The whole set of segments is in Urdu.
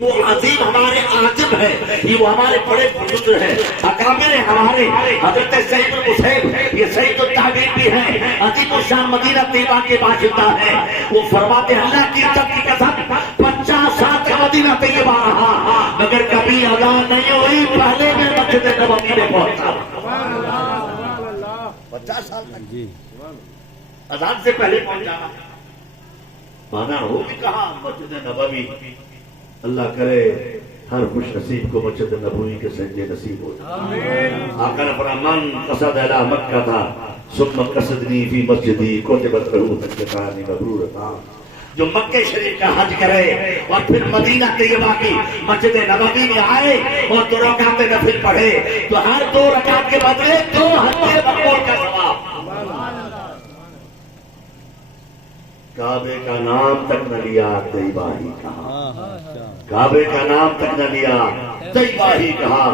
وہ عظیم ہمارے عاجب ہے، یہ وہ ہمارے بڑے بزرگ ہیں، اکابر ہمارے حضرت سعید المسیب، یہ سعید التابعین بھی ہیں، عظیم الشان مدینہ طیبہ کے باشندہ ہیں۔ وہ فرماتے ہیں اللہ کی عزت کی قسم 50 سال تک مدینہ طیبہ رہا مگر کبھی اذان نہیں ہوئی پہلے میں مسجد نبوی میں پہنچا۔ 50 سال تک اذان سے پہلے پہنچا، مانا ہو بھی کہا مسجد نبوی۔ اللہ کرے ہر خوش نصیب کو مسجد نبوی کے سجدے نصیب ہو جائے۔ آقا نے فرمایا من قصد الی مکہ تھا ثم قصدنی فی مسجدی کتبت لہ حجۃ مبرورۃ۔ جو مکہ شریف کا حج کرے اور پھر مدینہ طیبہ کی مسجد نبوی میں آئے اور 2 رکعت نفل پڑھے تو ہر 2 رکعت کے بدلے 2 حج مقبول کا ثواب۔ کعبے کا نام تک نہ لیا طیبہ ہی کہا، کعبے کا نام تک نہ لیا طیبہ ہی کہا۔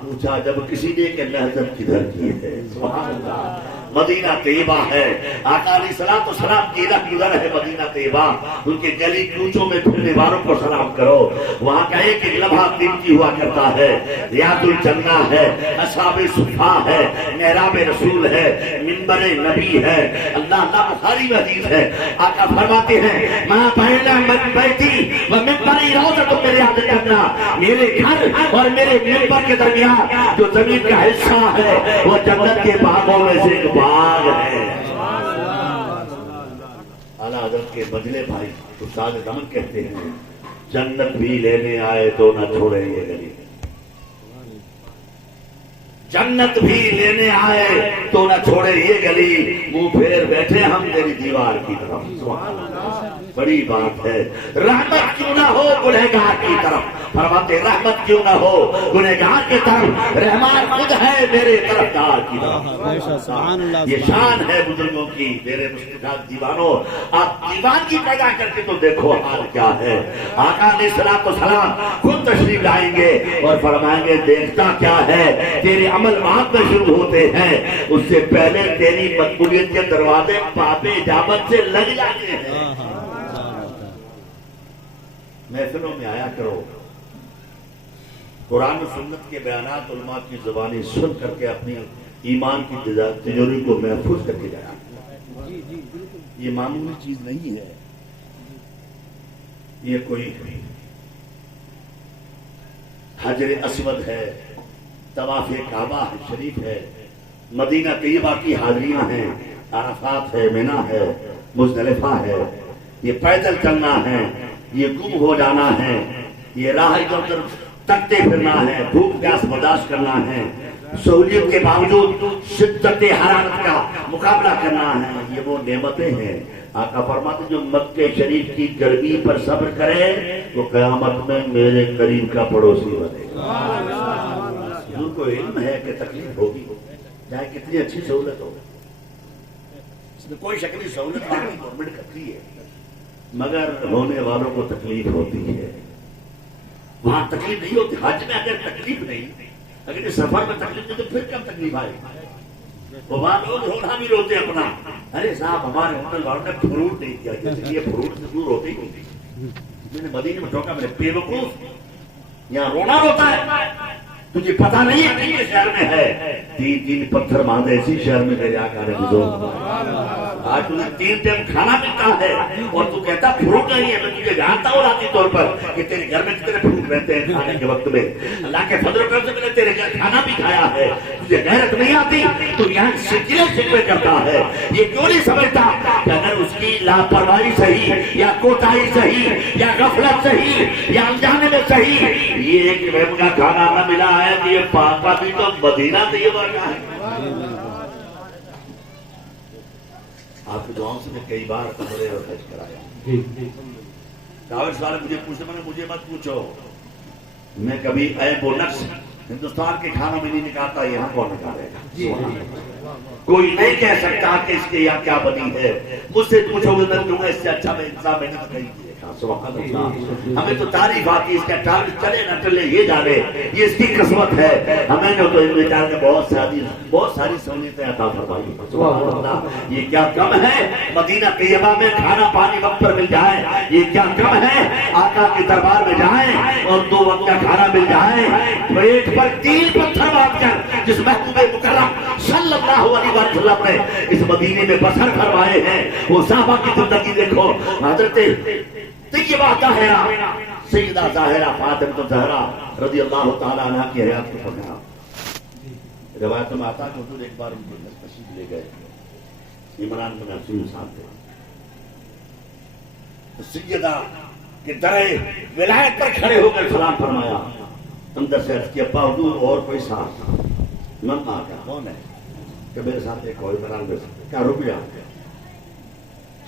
پوچھا جب کسی نے کہ لہجت کدھر کی ہے؟ سبحان اللہ، مدینہ طیبہ ہے۔ آقا علیہ الصلوۃ والسلام کی رہ گزر ہے مدینہ طیبہ، ان کے گلی کوچوں میں پھرنے والوں کو سلام کرو۔ وہاں کا ایک ایک لمحہ قیمتی ہوا کرتا ہے۔ ریاض الجنہ ہے، اصحاب صفا ہے، محراب رسول ہے، منبر نبی ہے، اللہ اللہ بخاری میں حدیث ہے۔ آقا فرماتے ہیں ماں پہلا بیٹی و منبری روضۃ من ریاض الجنہ، میرے گھر اور میرے منبر کے درمیان جو زمین کا حصہ ہے وہ جنت کے باغوں میں سے ایک باغ ہے۔ اعلیٰ حضرت کے بدلے بھائی استاد زمن کہتے ہیں جنت بھی لینے آئے تو نہ چھوڑے یہ گلی، جنت بھی لینے آئے تو نہ چھوڑے یہ گلی، منہ پھیر بیٹھے ہم تیری دیوار کی طرف۔ سبحان اللہ، بڑی بات ہے۔ رحمت کیوں نہ ہو گنہگار کی طرف، فرماتے رحمت کیوں نہ ہو گنہگار کی طرف، رحمان خود ہے میرے طرفدار کی طرف۔ یہ شان ہے بزرگوں کی۔ میرے مشتاق دیوانوں، آپ دیوانگی پیدا کر کے تو دیکھو حال کیا ہے۔ آقا علیہ الصلوۃ والسلام خود تشریف لائیں گے اور فرمائیں گے دیکھتا کیا ہے، تیرے عمل وہاں پہ شروع ہوتے ہیں، اس سے پہلے تیری مقبولیت کے دروازے باب اجابت سے لگ جاتے ہیں۔ محفلوں میں آیا کرو، قرآن و سنت کے بیانات علماء کی زبانی سن کر کے اپنی ایمان کی تجوری کو محفوظ کر کے جایا۔ یہ معمولی چیز نہیں ہے، یہ کوئی حجر اسود ہے، طواف کعبہ شریف ہے، مدینہ طیبہ کی حاضریاں ہیں، عرفات ہے، منی ہے، مزدلفہ ہے، یہ پیدل چلنا ہے، یہ گم ہو جانا ہے، یہ راہ ادھر تکتے پھرنا ہے، بھوک پیاس برداشت کرنا ہے، سہولیت کے باوجود شدت حرارت کا مقابلہ کرنا ہے، یہ وہ نعمتیں ہیں۔ آقا فرماتے جو مکہ شریف کی گرمی پر صبر کرے وہ قیامت میں میرے قریب کا پڑوسی بنے گا۔ ان کو علم ہے کہ تکلیف ہوگی، چاہے کتنی اچھی سہولت ہو، اس میں کوئی شکلی سہولت نہیں گورنمنٹ کرتی ہے، مگر ہونے والوں کو تکلیف ہوتی ہے۔ وہاں تکلیف نہیں ہوتی، حج میں اگر تکلیف نہیں، اگر سفر میں تکلیف نہیں تو پھر کب تکلیف آئے؟ وہاں لوگ رونا بھی روتے اپنا، ارے صاحب ہمارے ہوٹل والوں نے فروٹ نہیں دیا، جیسے یہ فروٹ سے دور ہوتی نہیں۔ میں نے مدینے میں ٹوکا، میں نے بے وقوف یہاں رونا روتا ہے، تجھے پتا نہیں ہے کہ شہر میں ہے 3 پتھر باندھے اسی شہر میں میرے آقا نے بزرگ۔ آج تمہیں 3 ٹائم کھانا ملتا ہے اور تو کہتا فروٹ نہیں ہے۔ میں تجھے جانتا ہوں ذاتی طور پر کہ تیرے گھر میں کتنے فروٹ رہتے ہیں کھانے کے وقت میں، اللہ کے فضل و کرم سے میں نے تیرے گھر کھانا بھی کھایا ہے، تجھے غیرت نہیں آتی، تو یہاں شکوے کرتا ہے۔ یہ کیوں نہیں سمجھتا کہ اگر اس کی لاپرواہی صحیح یا کوتاہی صحیح یا غفلت صحیح یا انجانے میں صحیح یہ ایک رحم کا کھانا نہ ملا ہے کہ یہ پاپا بھی تو مدینہ طیبہ کا ہے۔ آپ کی دعاؤں سے میں کئی بار عمرے اور حج کرایا۔ دعوت والے مجھے پوچھتے، میں نے مجھے مت پوچھو، میں کبھی عیب و نقص ہندوستان کے کھانوں میں نہیں نکالتا، یہاں کون نکالے گا؟ کوئی نہیں کہہ سکتا کہ اس کے یہاں کیا بنی ہے، مجھ سے پوچھو گے میں دوں گا اس سے اچھا میں انتظام میں نے کہیں دیکھا۔ سبحان اللہ. ہمیں تو تعریف آتی ہے اس کا ٹال چلے نہ چلے یہ جانے یہ اس کی قسمت ہے. ہمیں جو تو بیچارے نے بہت ساری سہولتیں عطا فرمائی. سبحان اللہ. یہ کیا کم ہے مدینہ طیبہ میں کھانا پانی وقت پر مل جائے. یہ کیا کم ہے آقا کے دربار میں جائیں اور 2 وقت کا کھانا مل جائے. پیٹ پر 3 پتھر باندھ کر جس محبوب مکرم صلی اللہ علیہ وسلم نے اس مدینے میں بسر فرمائے ہیں وہ صحابہ کی زندگی دیکھو. حضرت طیبہ طاہرہ سیدہ ظاہرہ فاطمہ الزہرا رضی اللہ تعالی عنہ کی حیات کو پڑھا. روایت میں آتا کہ حضور ایک بار ان کو تشریف لے گئے. عمران بن حسین صاحب تھے. سیدہ کے درے ولایت پر کھڑے ہو کر سلام فرمایا. اندر سے عرض کیا حضور اور کوئی ساتھ من آ گیا کون ہے کہ میرے ساتھ ایک اور عمران بن حسین. کیا رک گیا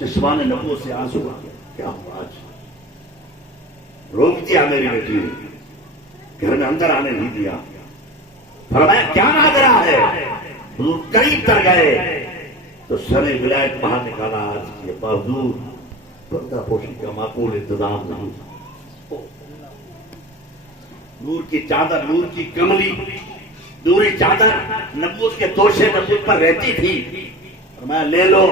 چشمان نبوت سے آنسو آ گیا. کیا ہوا آج روک دیا میری بیٹی نے گھر میں اندر آنے نہیں دیا. فرمایا کیا ناظرہ ہے. حضور قریب تر گئے تو سر ولایت باہر نکالا. آج کے حضور پردہ پوشی کا معقول انتظام نہیں. نور کی چادر نور کی کملی نوری چادر نبوت کے توشے نبوت پر رہتی تھی. فرمایا لے لو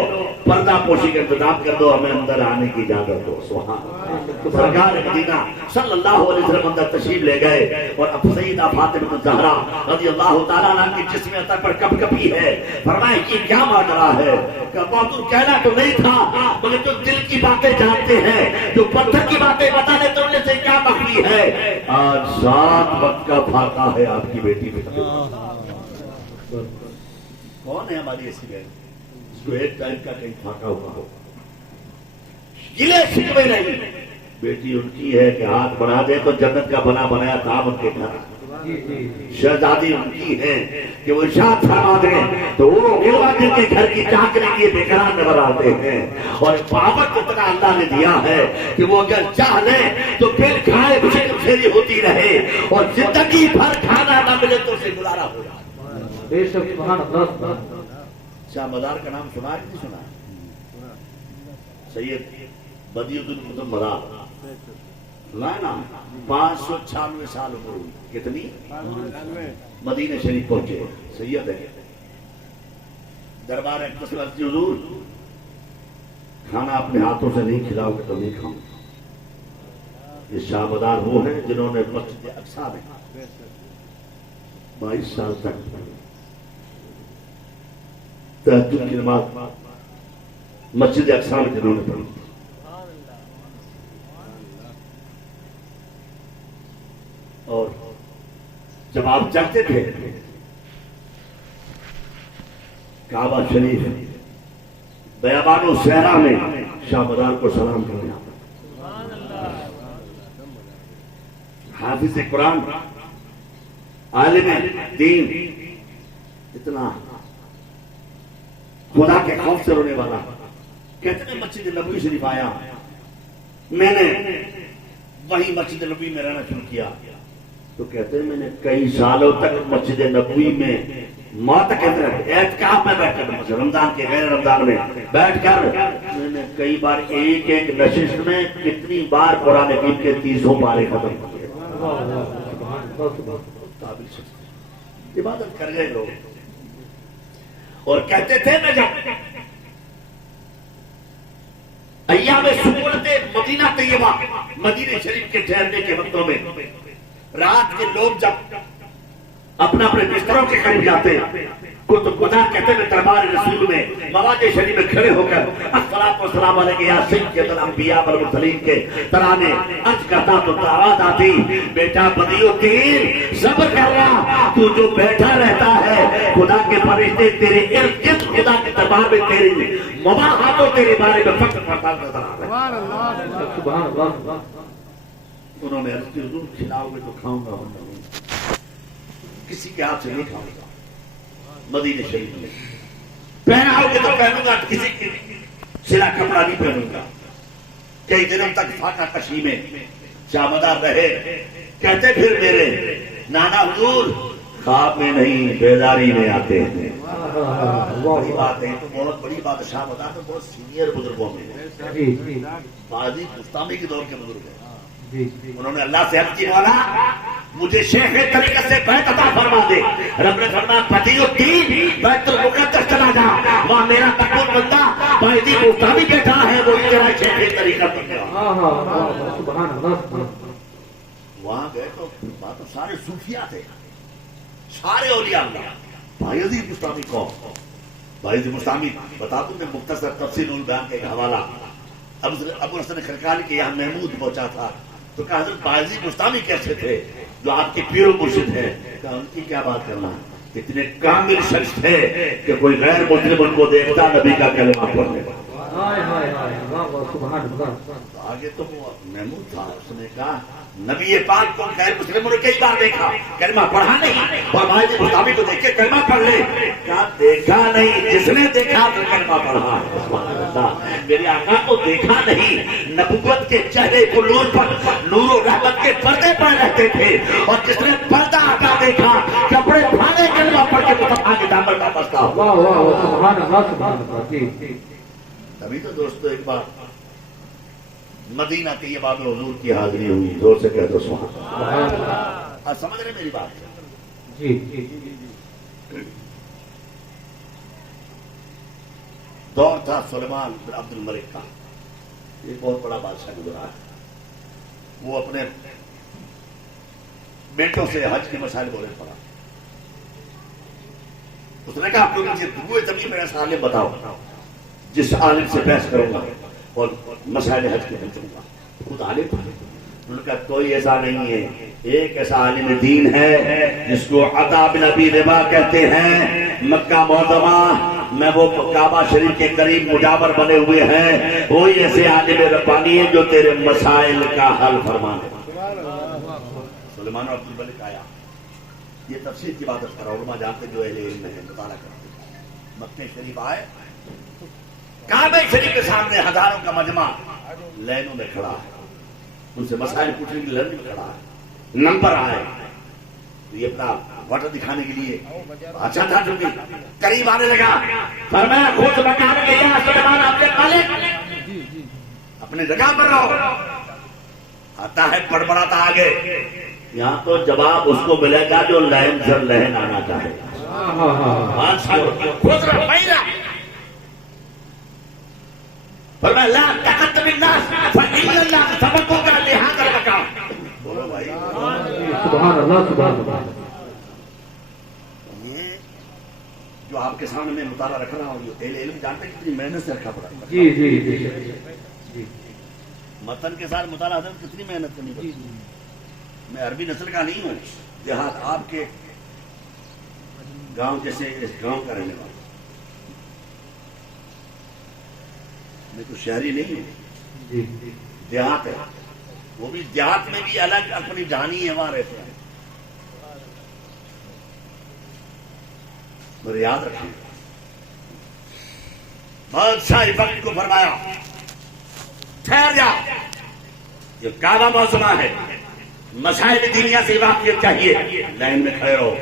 پردہ پوشی کا انتظام کر دو ہمیں اندر آنے کی اجازت دو. سبحان اللہ. سرکار مدینہ صلی اللہ علیہ وسلم اندر تشریف لے گئے اور اب سیدہ فاطمہ الزہرا رضی اللہ تعالیٰ عنہ کی جسم عطا پر کپ کپی ہے. فرمایا یہ کیا ماجرا ہے کہ بہادر کہنا تو نہیں تھا مگر جو دل کی باتیں جانتے ہیں جو پتھر کی باتیں بتانے تو انہیں سے کیا مخفی ہے. آج 7 وقت کا فاقہ ہے آپ کی بیٹی میں. کون ہے ہماری ایسی بہن جو ایک ٹائم کا کہیں پھاکا ہوا ہو گلے شکوے نہیں. بیٹی ان کی ہے کہ ہاتھ بڑھا دے تو جنت کا بنا بنایا کام ان کے گھر. شہزادی ان کی ہے کہ وہ ارشاد فرما دیں تو وہ گلوا جن کے گھر کی چاہ کے لیے بے قرار نظر آتے ہیں. اور پاور اتنا اللہ نے دیا ہے کہ وہ اگر چاہ لیں تو پھر کھائے پھیری ہوتی رہے اور زندگی بھر کھانا نہ ملے تو اسے گزارا ہو جائے. شاہ مدار کا نام سنا کہ نہیں سنا؟ سید بدیع الدین قطب مدار سنا ہے نا. 596 سال عمر ہوئی. کتنی؟ مدینہ شریف پہنچے. سید ہے دربار حضور کھانا اپنے ہاتھوں سے نہیں کھلاؤ گے تو نہیں کھاؤں. یہ شاہ مدار وہ ہیں جنہوں نے مسجد اقصی میں 22 سال تک تہجد کی نماز مسجد اقصی میں جنہوں نے پڑھی. اور جب آپ چلتے تھے کعبہ شریف بیابان و صحرا میں شاہ مدار کو سلام کرنے آتا. حافظ قرآن عالم دین اتنا خدا کے خوف سے رونے والا. کہتے ہیں مسجد نبوی شریف آیا میں نے وہی مسجد نبوی میں رہنا شروع کیا تو کہتے ہیں میں نے کئی سالوں تک مسجد نبوی میں موت کے اندر اعتکاف میں بیٹھ کر رمضان کے غیر رمضان میں بیٹھ کر میں نے کئی بار ایک ایک نشست میں کتنی بار قرآن کریم کے 30 پارے ختم کیے. عبادت کر گئے لوگ. اور کہتے تھے میں جب ایام سکونت مدینہ طیبہ مدینہ شریف کے ٹھہرنے کے وقتوں میں رات کے لوگ جب اپنا اپنے بستروں کے قریب جاتے تو خدا کہتے ہیں دربار رسول میں مواد شریف میں کھڑے ہو کر الصلاۃ والسلام علیک یا سید الانبیاء والمرسلین کے ترانے عرض کرتا تو آواز آتی بیٹا بدیع الدین صبر کر رہا تو جو بیٹھا رہتا ہے خدا کے فرشتے تیرے ارد گرد خدا کے دربار میں تیری مباحثوں تیرے بارے میں فکر کرتا نظر آ رہا ہے. سبحان اللہ. انہوں نے عرض کی حضور کھلاؤ گے تو کھاؤں گا ورنہ نہیں کسی کے ہاتھ سے نہیں کھاؤں گا. مدینہ شریف میں پہناؤ گے تو پہنوں گا کسی کے سلا کپڑا نہیں پہنوں گا. کئی دنوں تک فاقہ کشی میں شاہ مدار رہے. کہتے پھر میرے نانا حضور خواب میں نہیں بیداری میں آتے ہیں. بڑی بات ہے تو بہت بڑی بادشاہ بتا تو بہت سینئر بزرگوں میں قاضی بستامی کے دور کے بزرگ ہیں. انہوں نے اللہ سے عرض کی مولا مجھے شیخ طریقت سے بیعت عطا فرما دے. رب نے فرمایا بدی الدین بیت المقدس چلا جا, وہاں میرا تقوی بندہ قاضی بستامی بیٹھا ہے, وہ تیرا شیخ طریقت بن گیا. وہاں گئے تو بات سارے صوفیاء تھے, سارے اولیاء اللہ. بایزید بستامی کون؟ بایزید بستامی بتا دوں میں مختصر تفصیل البیان کا ایک حوالہ. ابو حسن خرقانی کے یہاں محمود پہنچا تھا تو کہا حضرت بایزید بستامی کیسے تھے جو آپ کے پیر و مرشد ہیں؟ کہا ان کی کیا بات کرنا, اتنے کامل شخص تھے کہ کوئی غیر مسلم ان کو دیکھتا نبی کا کلمہ پڑھنے کا. آگے تو وہ محمود تھا, اس نے کہا نبی پاک کو غیر مسلموں نے کئی بار دیکھا, کلمہ پڑھا نہیں, اور بایزید بستامی کو دیکھ کے کلمہ پڑھ لے. کہا دیکھا نہیں, جس نے دیکھا تو کلمہ پڑھا. میرے آقا کو دیکھا نہیں, نبوت کے چہرے کو نور پر نور و رحمت کے پردے پڑے رہتے تھے, اور جس نے پردہ آقا دیکھا کپڑے پھاڑے کلمہ پڑھ کے مصطفیٰ کے دامن کا بستا ہو. تبھی تو دوستو ایک بار مدینہ کے یہ باب حضور کی حاضری ہوئی, زور سے کہہ دو سبحان اللہ. آپ سمجھ رہے میری بات؟ جی. دور تھا سلیمان بن عبد الملک کا, یہ بہت بڑا بادشاہ گزرا ہے. وہ اپنے بیٹوں سے حج کے مسائل بولے پڑا. اس نے کہا آپ لوگ مجھے روئے زمین میں ایسا عالم بتاؤ جس عالم سے بحث کروں گا اور مسائل حج کے پوچھوں گا. خود عالم تھا. ان کا کوئی ایسا نہیں ہے, ایک ایسا عالم دین ہے جس کو عطا بن ابی ربا کہتے ہیں, مکہ معظمہ میں وہ کعبہ شریف کے قریب مجاور بنے ہوئے ہیں. وہی ایسے عالم ربانی ہیں جو تیرے مسائل کا حل فرمانے. سلیمان عبد الملک آیا, یہ تفسیر کی بات کر رہا ہوں, علماء جانتے جو اہل علم ہے مطالعہ کرتے. مکہ شریف آئے, کعبہ شریف کے سامنے ہزاروں کا مجمع لائنوں میں کھڑا ہے, ان سے مسائل پوچھنے کے لیے لائن میں کھڑا ہے. نمبر آئے, یہ اپنا واٹر دکھانے کے لیے اچھا تھا, جو بھی قریب آنے لگا فرمایا خود بتانے کے یہاں سلیمان آپ کے مالک اپنے جگہ پر رہو. آتا ہے بڑبڑاتا آگے, یہاں تو جواب اس کو ملے گا جو لہن سر لہن آنا چاہے. خود رہا فرمایا لا تقت بالناس فإن اللہ سبقوں کا لحاظ رکھا. بولو بھائی سبحان اللہ سبحان اللہ. یہ جو آپ کے سامنے میں مطالعہ رکھ رہا ہوں, اہل علم جانتے کتنی محنت سے رکھا پڑا. جی جی جی متن کے ساتھ مطالعہ کتنی محنت کرنی پڑتی. میں عربی نسل کا نہیں ہوں, دیہات آپ کے گاؤں جیسے اس گاؤں کا رہنے والا. میں تو شہری نہیں ہوں, دیہات ہے. وہ بھی دیہات میں بھی الگ اپنی جانی ہے, وہاں رہتے ہیں. اور یاد رکھیں بادشاہ وقت کو فرمایا ٹھہر جا, یہ کعبہ معظمہ ہے, مسائل دنیا سے واقفیت چاہیے, لائن میں کھڑے رہو.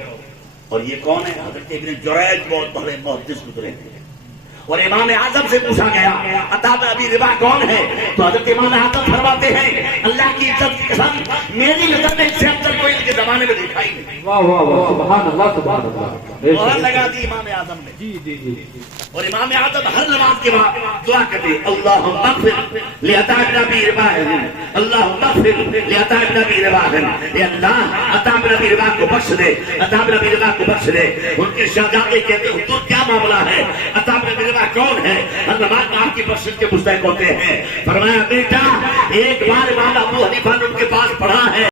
اور یہ کون ہے؟ حضرت ابن جریج بہت بڑے محدث گزرے ہیں. اور امام اعظم سے پوچھا گیا عطا بن ابی ربا کون ہے, تو حضرت امام اعظم فرماتے ہیں اللہ کی عزت کی قسم میری نظر میں اس سے افضل کوئی ان کے زمانے میں دیکھا ہی نہیں. واہ واہ واہ سبحان اللہ سبحان اللہ. بہت لگا دی امام اعظم نے. جی جی جی. اور امام اعظم ہر نماز کے بعد دعا کرتے اللہم اغفر لعطا بن ابی ربا, اللہم اغفر لعطا بن ابی ربا. اے اللہ عطا بن ابی ربا کو بخش دے, عطا بن ابی ربا کو بخش دے. ان کے شہزادے کہتے ہیں تو کیا معاملہ ہے, عطا بن ابی ربا کون ہے؟ ہر نماز آپ کی بخشش کے مستحق ہوتے ہیں. فرمایا بیٹا ایک بار امام ابو حنیفہ نے ان کے پاس پڑھا ہے